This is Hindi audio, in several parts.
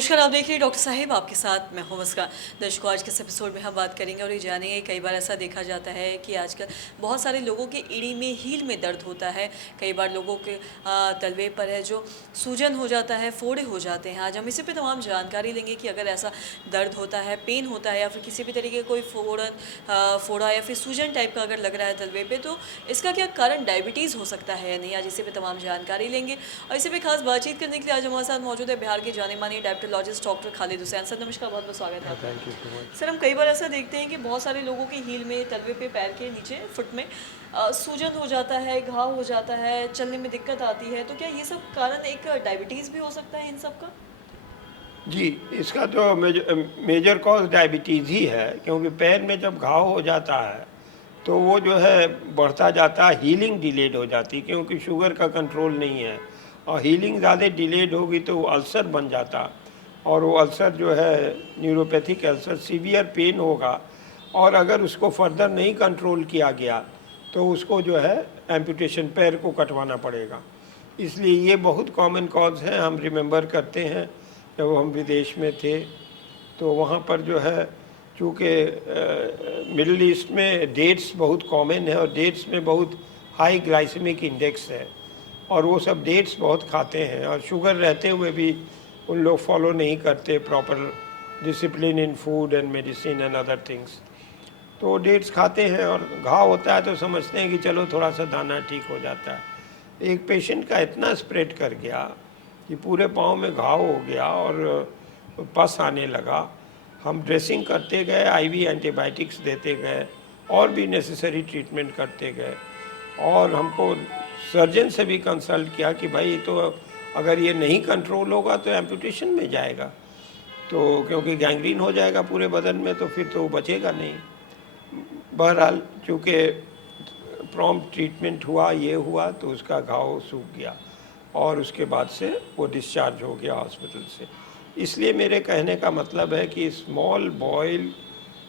नमस्कार, आप देख रहे हैं डॉक्टर साहिब, आपके साथ मैं हूं मुस्कान। दर्शकों, आज के इस एपिसोड में हम बात करेंगे और ये जानेंगे, कई बार ऐसा देखा जाता है कि आजकल बहुत सारे लोगों के एड़ी में, हील में दर्द होता है। कई बार लोगों के तलवे पर है जो सूजन हो जाता है, फोड़े हो जाते हैं। आज हम इसी पे तमाम जानकारी लेंगे कि अगर ऐसा दर्द होता है, पेन होता है या फिर किसी भी तरीके का कोई फोड़ा या फिर सूजन टाइप का अगर लग रहा है तलवे पे, तो इसका क्या कारण डायबिटीज़ हो सकता है या नहीं। आज इसी पे तमाम जानकारी लेंगे और इसी पे खास बातचीत करने के लिए आज हमारे साथ मौजूद है बिहार के जाने माने diabetologist doctor Khalid Hussain. Sir नमस्कार, बहुत बहुत स्वागत है आपका। Thank you so much. Sir, हम कई बार ऐसा देखते हैं कि बहुत सारे लोगों के हील में, तलवे पे, पैर के नीचे, फुट में सूजन हो जाता है, घाव हो जाता है, चलने में दिक्कत आती है। तो क्या ये सब कारण एक डायबिटीज़ भी हो सकता है इन सब का? जी, इसका तो मेजर कॉज डायबिटीज़ ही है, क्योंकि पैर में जब घाव हो जाता है तो वो जो है बढ़ता जाता है, हीलिंग डिलेड हो जाती है क्योंकि शुगर का कंट्रोल नहीं है। और हीलिंग ज़्यादा डिलेड होगी तो वो अल्सर बन जाता, और वो अल्सर जो है न्यूरोपैथिक अल्सर, सीवियर पेन होगा। और अगर उसको फर्दर नहीं कंट्रोल किया गया तो उसको जो है एम्पुटेशन, पैर को कटवाना पड़ेगा। इसलिए ये बहुत कॉमन कॉज है। हम रिमेंबर करते हैं जब हम विदेश में थे तो वहाँ पर जो है, चूँकि मिडिल ईस्ट में डेट्स बहुत कॉमन है और डेट्स में बहुत हाई ग्लाइसेमिक इंडेक्स है, और वो सब डेट्स बहुत खाते हैं, और शुगर रहते हुए भी उन लोग फॉलो नहीं करते proper discipline in food and medicine and other things. तो डेट्स खाते हैं और घाव होता है तो समझते हैं कि चलो थोड़ा सा दाना ठीक हो जाता है। एक पेशेंट का इतना स्प्रेड कर गया कि पूरे पाँव में घाव हो गया और पस आने लगा। हम ड्रेसिंग करते गए, आईवी एंटीबायोटिक्स देते गए और भी नेसेसरी ट्रीटमेंट करते गए, और हमको सर्जन से भी कंसल्ट किया कि भाई तो अगर ये नहीं कंट्रोल होगा तो एम्पुटेशन में जाएगा, तो क्योंकि गैंग्रीन हो जाएगा पूरे बदन में तो फिर तो बचेगा नहीं। बहरहाल चूँकि प्रॉम्प्ट ट्रीटमेंट हुआ, ये हुआ तो उसका घाव सूख गया और उसके बाद से वो डिस्चार्ज हो गया हॉस्पिटल से। इसलिए मेरे कहने का मतलब है कि स्मॉल बॉयल,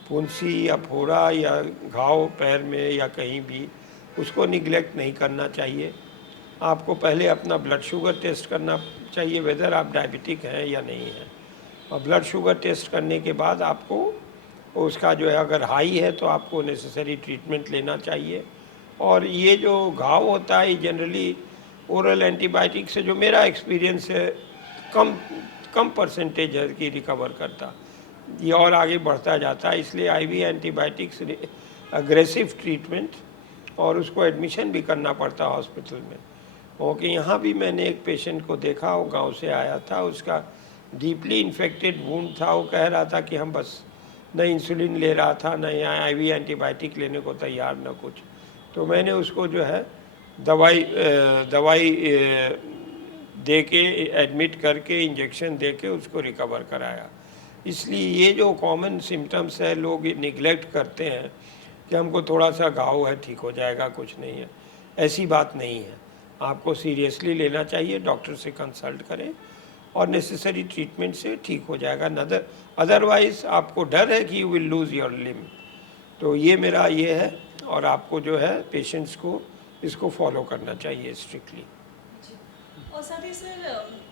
फुंसी या फोड़ा या घाव पैर में या कहीं भी, उसको निगलेक्ट नहीं करना चाहिए। आपको पहले अपना ब्लड शुगर टेस्ट करना चाहिए, वेदर आप डायबिटिक हैं या नहीं हैं। और ब्लड शुगर टेस्ट करने के बाद आपको उसका जो है, अगर हाई है तो आपको नेसेसरी ट्रीटमेंट लेना चाहिए। और ये जो घाव होता है जनरली ओरल एंटीबायोटिक से, जो मेरा एक्सपीरियंस है, कम कम परसेंटेज है कि रिकवर करता, ये और आगे बढ़ता जाता है। इसलिए आईवी एंटीबायोटिक्स, अग्रेसिव ट्रीटमेंट, और उसको एडमिशन भी करना पड़ता हॉस्पिटल में। क्योंकि यहाँ भी मैंने एक पेशेंट को देखा, वो गांव से आया था, उसका डीपली इन्फेक्टेड वुंड था। वो कह रहा था कि हम बस न इंसुलिन ले रहा था, न यहाँ आईवी एंटीबायोटिक लेने को तैयार, न कुछ। तो मैंने उसको जो है दवाई दे के, एडमिट करके, इंजेक्शन दे के उसको रिकवर कराया। इसलिए ये जो कॉमन सिम्टम्स है, लोग निगलेक्ट करते हैं कि हमको थोड़ा सा घाव है, ठीक हो जाएगा, कुछ नहीं है। ऐसी बात नहीं है, आपको सीरियसली लेना चाहिए, डॉक्टर से कंसल्ट करें और नेसेसरी ट्रीटमेंट से ठीक हो जाएगा। नदर अदरवाइज़ आपको डर है कि you will lose your limb. तो ये मेरा ये है, और आपको जो है पेशेंट्स को इसको फॉलो करना चाहिए स्ट्रिक्टली। जी। और साथ ही सर,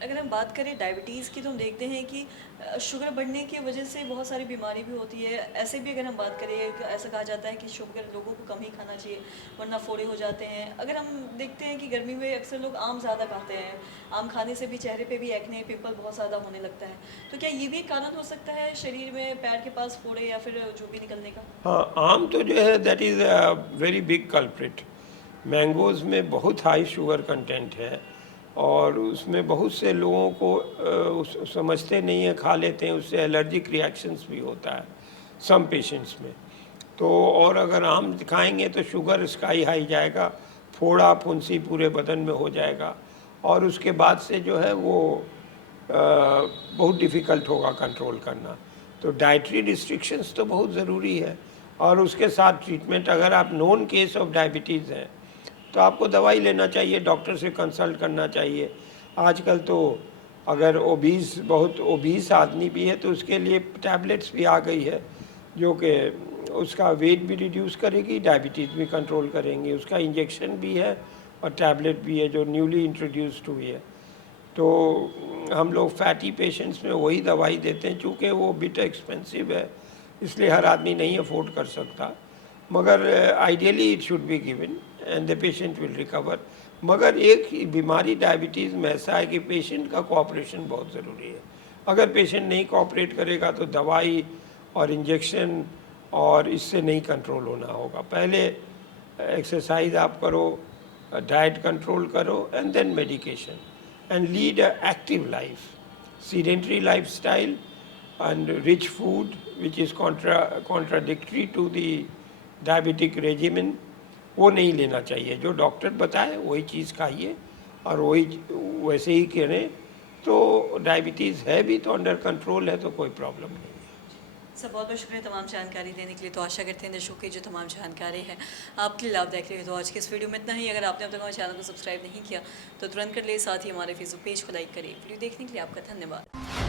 अगर हम बात करें डायबिटीज़ की, तो हम देखते हैं कि शुगर बढ़ने की वजह से बहुत सारी बीमारी भी होती है। ऐसे भी अगर हम बात करें, ऐसा कहा जाता है कि शुगर लोगों को कम ही खाना चाहिए वरना फोड़े हो जाते हैं। अगर हम देखते हैं कि गर्मी में अक्सर लोग आम ज़्यादा खाते हैं, आम खाने से भी चेहरे पे भी एक्ने, पिंपल बहुत ज़्यादा होने लगता है। तो क्या ये भी एक कारण हो सकता है शरीर में, पैर के पास फोड़े या फिर जो भी निकलने का? हाँ, आम तो जो है that is a very big culprit. Mangoes में बहुत हाई शुगर कंटेंट है, और उसमें बहुत से लोगों को समझते नहीं हैं, खा लेते हैं, उससे एलर्जिक रिएक्शंस भी होता है सम पेशेंट्स में। तो और अगर आम खाएंगे तो शुगर स्काई हाई जाएगा, फोड़ा फुंसी पूरे बदन में हो जाएगा, और उसके बाद से जो है वो बहुत डिफ़िकल्ट होगा कंट्रोल करना। तो डाइटरी रिस्ट्रिक्शंस तो बहुत ज़रूरी है, और उसके साथ ट्रीटमेंट। अगर आप नोन केस ऑफ डायबिटीज़ हैं तो आपको दवाई लेना चाहिए, डॉक्टर से कंसल्ट करना चाहिए। आजकल तो अगर ओबीस, बहुत ओबीस आदमी भी है तो उसके लिए टैबलेट्स भी आ गई है, जो कि उसका वेट भी रिड्यूस करेगी, डायबिटीज़ भी कंट्रोल करेंगी। उसका इंजेक्शन भी है और टैबलेट भी है जो न्यूली इंट्रोड्यूस्ड हुई है। तो हम लोग फैटी पेशेंट्स में वही दवाई देते हैं, चूँकि वो बिट एक्सपेंसिव है इसलिए हर आदमी नहीं अफोर्ड कर सकता, मगर ideally it should be given and the patient will recover. मगर एक ही बीमारी डायबिटीज़ में ऐसा है कि पेशेंट का कोऑपरेशन बहुत ज़रूरी है। अगर पेशेंट नहीं कोऑपरेट करेगा तो दवाई और इंजेक्शन और इससे नहीं कंट्रोल होना होगा। पहले एक्सरसाइज आप करो, डाइट कंट्रोल करो and then medication and lead a active life. sedentary lifestyle and rich food which is contradictory to the diabetic regimen वो नहीं लेना चाहिए। जो डॉक्टर बताए वही चीज़ खाइए और वही वैसे ही करें तो डायबिटीज़ है भी तो अंडर कंट्रोल है तो कोई प्रॉब्लम नहीं है। सर बहुत बहुत शुक्रिया तमाम जानकारी देने के लिए। तो आशा करते हैं दर्शकों की जो तमाम जानकारी है आपके लिए लाभदायक रही। तो आज के इस वीडियो में इतना ही। अगर आपने अब तक हमारे चैनल को सब्सक्राइब नहीं किया तो तुरंत कर ले, साथ ही हमारे फेसबुक पेज को लाइक करिए। वीडियो देखने के लिए आपका धन्यवाद।